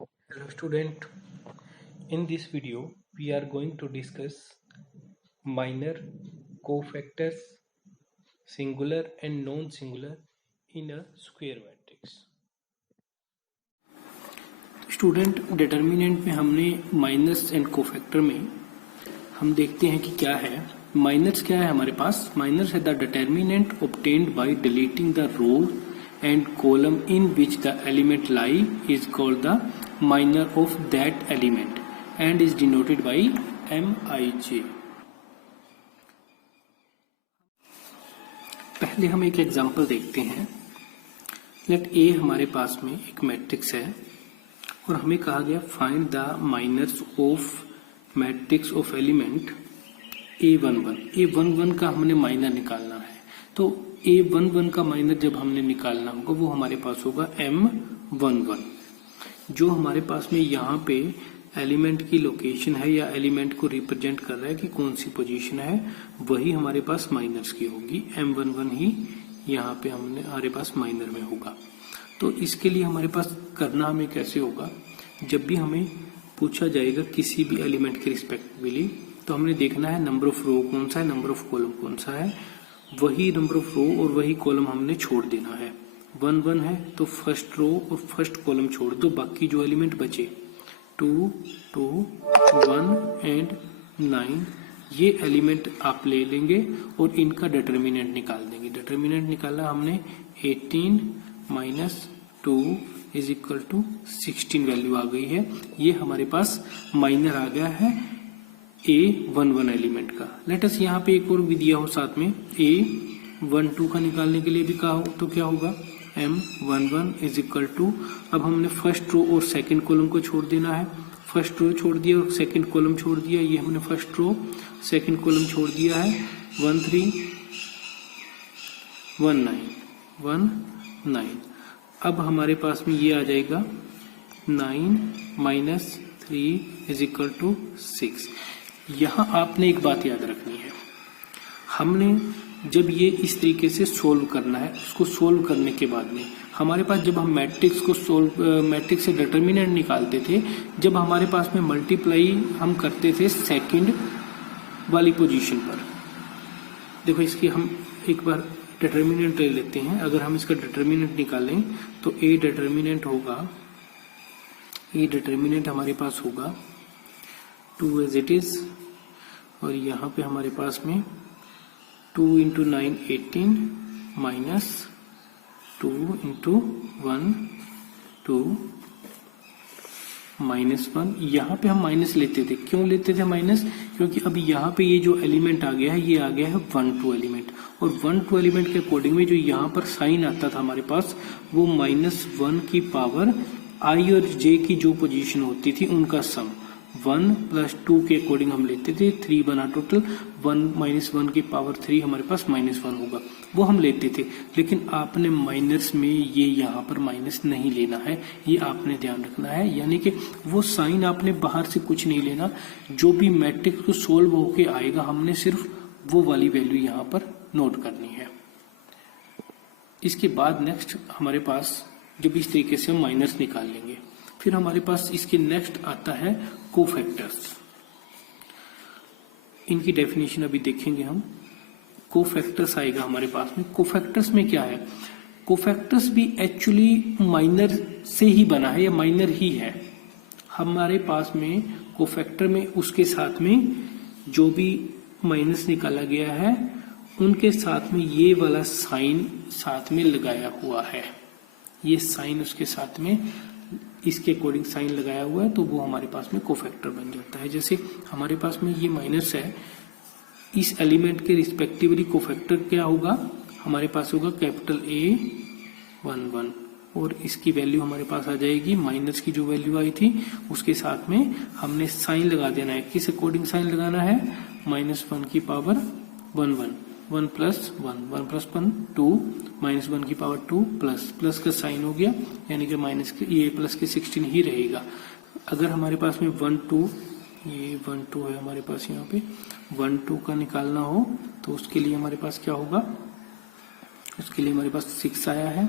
Hello student, in this video we are going to discuss minor, cofactors, singular and non-singular in a square matrix. Student determinant में हमने minus and cofactor में हम देखते हैं कि क्या है। माइनस क्या है हमारे पास? माइनस है the determinant obtained by deleting the row and column in which the element lie is called the minor of that element and is denoted by Mij। पहले हम एक एग्जांपल देखते हैं। लेट ए हमारे पास में एक मैट्रिक्स है और हमें कहा गया find the minors of matrix of element A11। A11 का हमने माइनर निकालना है, तो A11 का माइनर जब हमने निकालना होगा वो हमारे पास होगा M11। जो हमारे पास में यहाँ पे एलिमेंट की लोकेशन है या एलिमेंट को रिप्रेजेंट कर रहा है कि कौन सी पोजीशन है, वही हमारे पास माइनर्स की होगी। M11 ही यहाँ पे हमारे पास माइनर में होगा। तो इसके लिए हमारे पास करना हमें कैसे होगा, जब भी हमें पूछा जाएगा किसी भी एलिमेंट के रिस्पेक्टिवली, तो हमने देखना है नंबर ऑफ रो कौन सा है, नंबर ऑफ कॉलम कौन सा है। वही नंबर ऑफ रो और वही कॉलम हमने छोड़ देना है। 1 1 है तो फर्स्ट रो और फर्स्ट कॉलम छोड़ दो, बाकी जो एलिमेंट बचे 2 2 1 एंड 9 ये एलिमेंट आप ले लेंगे और इनका डिटर्मिनेंट निकाल देंगे। डिटर्मिनेंट निकाला हमने 18 minus 2 is equal to 16 value आ गई है। ये हमारे पास माइनर आ गया है A11 एलिमेंट का। लेट अस यहाँ पे एक और भी दिया हो साथ में A12 का निकालने के लिए भी कहा हो, तो क्या होगा M11 इज इक्वल टू, अब हमने फर्स्ट रो और सेकंड कॉलम को छोड़ देना है। फर्स्ट रो छोड़ दिया और सेकंड कॉलम छोड़ दिया, ये हमने फर्स्ट रो सेकंड कॉलम छोड़ दिया है। 1 3 1 9 1 9। अब हमारे पास में ये आ जाएगा 9 माइनस 3 इज इक्वल टू 6। यहाँ आपने एक बात याद रखनी है, हमने जब ये इस तरीके से सोल्व करना है, उसको सोल्व करने के बाद में हमारे पास जब हम मैट्रिक्स को मैट्रिक्स से डिटर्मिनेंट निकालते थे, जब हमारे पास में मल्टीप्लाई हम करते थे सेकंड वाली पोजीशन पर। देखो इसकी हम एक बार डिटर्मिनेंट ले लेते हैं। अगर हम इसका डिटर्मिनेंट निकालें तो ए डिटर्मिनेंट हमारे पास होगा 2 एज इट इज, और यहाँ पे हमारे पास में 2 इंटू 9 18 माइनस 2 इंटू 1 2 माइनस 1। यहाँ पे हम माइनस लेते थे, क्यों लेते थे माइनस? क्योंकि अभी यहाँ पे ये जो एलिमेंट आ गया है ये आ गया है 1 2 एलिमेंट, और 1 2 एलिमेंट के अकॉर्डिंग में जो यहाँ पर साइन आता था हमारे पास वो -1 की पावर आई और जे की जो पोजीशन होती थी उनका सम 1 प्लस 2 के अकॉर्डिंग हम लेते थे। 3 बना टोटल, 1 माइनस 1 की पावर 3 हमारे पास -1 होगा, वो हम लेते थे। लेकिन आपने माइनस में ये यहाँ पर माइनस नहीं लेना है, ये आपने ध्यान रखना है। यानी कि वो साइन आपने बाहर से कुछ नहीं लेना, जो भी मैट्रिक्स को सोल्व होके आएगा हमने सिर्फ वो वाली वैल्यू यहाँ पर नोट करनी है। इसके बाद नेक्स्ट हमारे पास जब इस तरीके से हम माइनस निकाल लेंगे, फिर हमारे पास इसके नेक्स्ट आता है कोफैक्टर्स। इनकी डेफिनेशन अभी देखेंगे हम। कोफैक्टर्स आएगा हमारे पास में। कोफैक्टर्स में क्या है? कोफैक्टर्स भी एक्चुअली माइनर से ही बना है या माइनर ही है। हमारे पास में कोफैक्टर में उसके साथ में जो भी माइनस निकाला गया है उनके साथ में ये वाला साइन साथ में लगाया हुआ है। ये साइन उसके साथ में इसके अकॉर्डिंग साइन लगाया हुआ है, तो वो हमारे पास में कोफैक्टर बन जाता है। जैसे हमारे पास में ये माइनस है, इस एलिमेंट के रिस्पेक्टिवली कोफैक्टर क्या होगा? हमारे पास होगा कैपिटल A11, और इसकी वैल्यू हमारे पास आ जाएगी माइनस की जो वैल्यू आई थी उसके साथ में हमने साइन लगा देना है। किस अकॉर्डिंग साइन लगाना है? -1 की पावर 1 1 1 प्लस 1 1 प्लस 1 2 -1 की पावर 2 प्लस का साइन हो गया, यानी कि माइनस के ये प्लस के 16 ही रहेगा। अगर हमारे पास में 1 2 ये 1 2 है हमारे पास, यहाँ पे 1 2 का निकालना हो तो उसके लिए हमारे पास क्या होगा? उसके लिए हमारे पास 6 आया है,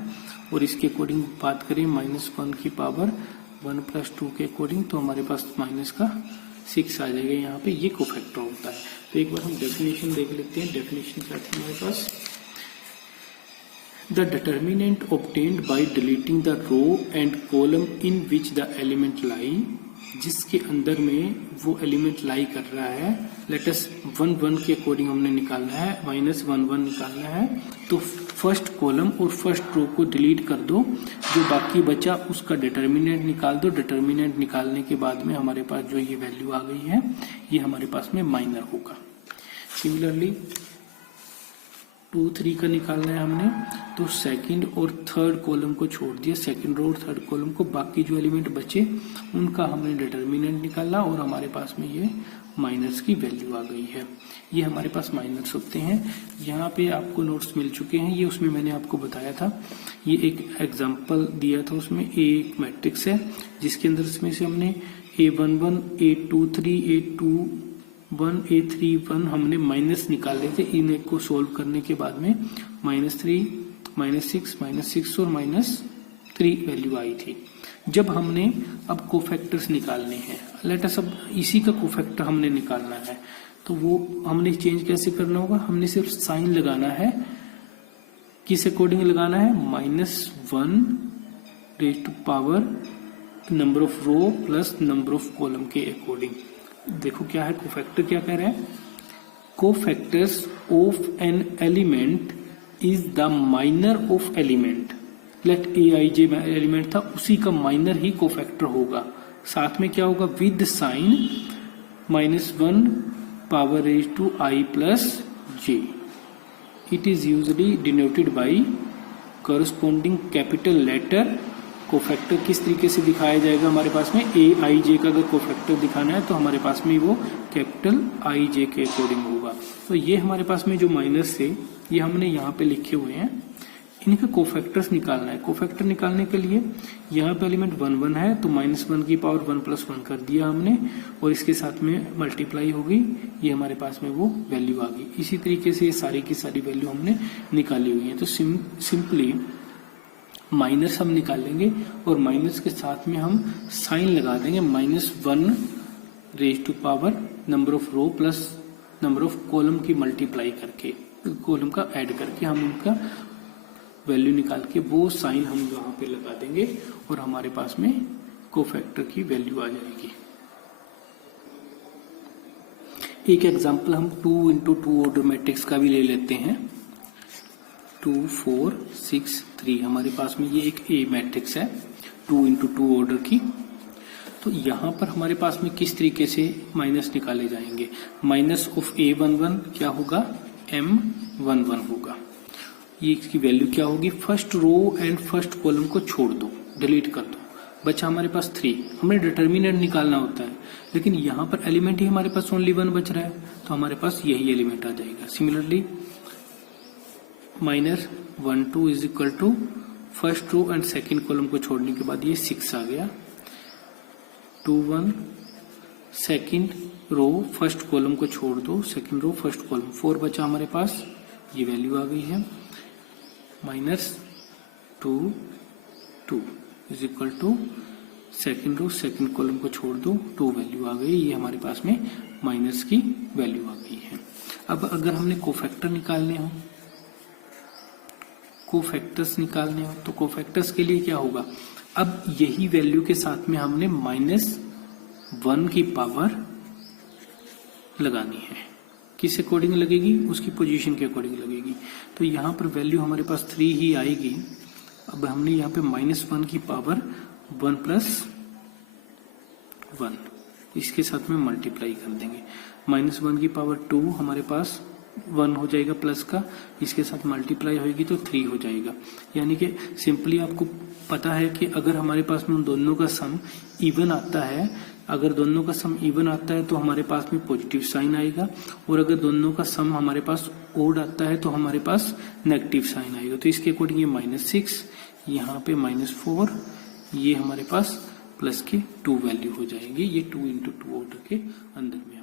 और इसके अकॉर्डिंग बात करें -1 की पावर 1 + 2 के अकॉर्डिंग, तो हमारे पास माइनस का 6 आ जाएगा यहाँ पे। ये कोफैक्टर होता है। तो एक बार हम डेफिनेशन देख लेते हैं। डेफिनेशन क्या थी हमारे पास, the determinant obtained by deleting the row and column in which the element lie, जिसके अंदर में वो एलिमेंट लाई कर रहा है। लेटस 1 1 के अकॉर्डिंग हमने निकालना है, -1 1 निकालना है। तो फर्स्ट कॉलम और फर्स्ट रो को डिलीट कर दो, जो बाकी बचा उसका डिटर्मिनेंट निकाल दो। डिटर्मिनेंट निकालने के बाद में हमारे पास जो ये वैल्यू आ गई है, ये हमारे पास में माइनर होगा। सिमिलरली 2 3 का निकालना है हमने, तो सेकंड और थर्ड कॉलम को छोड़ दिया, सेकंड रो और थर्ड कॉलम को, बाकी जो एलिमेंट बचे उनका हमने डिटर्मिनेंट निकाला और हमारे पास में ये माइनस की वैल्यू आ गई है। ये हमारे पास माइनस होते हैं। यहाँ पे आपको नोट्स मिल चुके हैं, ये उसमें मैंने आपको बताया था। ये एक एग्जाम्पल दिया था, उसमें एक मैट्रिक्स है जिसके अंदर इसमें से हमने A11 A23 A21 A31 हमने माइनस निकाले थे। इन्हें को सोल्व करने के बाद में -3 -6 और -3 वैल्यू आई थी। जब हमने अब कोफैक्टर्स निकालने हैं, लेट अस अब इसी का कोफैक्टर हमने निकालना है, तो वो हमने चेंज कैसे करना होगा, हमने सिर्फ साइन लगाना है। किस अकॉर्डिंग लगाना है, -1 number of row plus number of column के अकॉर्डिंग। देखो क्या है कोफैक्टर, क्या कह रहा है, cofactors of an element is the minor of element. Let Aij element था, उसी का माइनर ही कोफैक्टर होगा। साथ में क्या होगा, with sign -1 ⁻⁻i + j। It is usually denoted by corresponding capital letter. Cofactor किस तरीके से दिखाया जाएगा हमारे पास में, Aij का अगर कोफैक्टर दिखाना है तो हमारे पास में वो कैपिटल Ij के अकॉर्डिंग होगा। तो ये हमारे पास में जो माइनस थे ये हमने यहाँ पे लिखे हुए हैं, इनका कोफैक्टर्स निकालना है। कोफैक्टर निकालने के लिए यहाँ पे एलिमेंट 1 1 है, तो -1 की पावर 1 + 1 कर दिया हमने और इसके साथ में मल्टीप्लाई हो गई, ये हमारे पास में वो वैल्यू आ गई। इसी तरीके से ये सारी की सारी वैल्यू हमने निकाली हुई है। तो सिंपली माइनस हम निकालेंगे और माइनस के साथ में हम साइन लगा देंगे, -1 number of row plus number of column की मल्टीप्लाई करके, कॉलम का ऐड करके हम उनका वैल्यू निकाल के वो साइन हम यहाँ पे लगा देंगे और हमारे पास में कोफैक्टर की वैल्यू आ जाएगी। एक एग्जांपल हम 2 × 2 ऑर्डर मैट्रिक्स का भी ले लेते हैं। 2 4 6 3 हमारे पास में ये एक ए मैट्रिक्स है 2 × 2 ऑर्डर की। तो यहाँ पर हमारे पास में किस तरीके से माइनस निकाले जाएंगे, माइनस ऑफ A11 क्या होगा, M11 होगा। ये इसकी वैल्यू क्या होगी, first row and first column को छोड़ दो, डिलीट कर दो, बचा हमारे पास 3। हमें डिटर्मिनेंट निकालना होता है, लेकिन यहाँ पर एलिमेंट ही हमारे पास ओनली 1 बच रहा है, तो हमारे पास यही एलिमेंट आ जाएगा। Similarly -1 2 is equal to first row and second column को छोड़ने के बाद ये 6 आ गया। 2 1 सेकेंड रो फर्स्ट कॉलम को छोड़ दो, सेकेंड रो फर्स्ट कॉलम, 4 बचा हमारे पास, ये वैल्यू आ गई है। -2 2 is equal to second row second column को छोड़ दो, 2 वैल्यू आ गई, ये हमारे पास में माइनस की वैल्यू आ गई है। अब अगर हमने कोफैक्टर निकालने हो, कोफैक्टर्स निकालने हो, तो कोफैक्टर्स के लिए क्या होगा, अब यही वैल्यू के साथ में हमने -1 की पावर लगानी है। किस अकॉर्डिंग लगेगी, उसकी पोजीशन के अकॉर्डिंग लगेगी। तो यहाँ पर वैल्यू हमारे पास 3 ही आएगी। अब हमने यहाँ पे -1 की पावर 1 + 1 इसके साथ में मल्टीप्लाई कर देंगे। -1 की पावर 2 हमारे पास 1 हो जाएगा प्लस का, इसके साथ मल्टीप्लाई होगी तो 3 हो जाएगा। यानी कि सिंपली आपको पता है कि अगर हमारे पास में उन दोनों का सम इवन आता है, अगर दोनों का सम इवन आता है तो हमारे पास में पॉजिटिव साइन आएगा, और अगर दोनों का सम हमारे पास ओड आता है तो हमारे पास नेगेटिव साइन आएगा। तो इसके अकॉर्डिंग ये -6, यहाँ पे -4, ये हमारे पास प्लस के 2 वैल्यू हो जाएंगे। ये 2 × 2 ऑर्डर के अंदर में।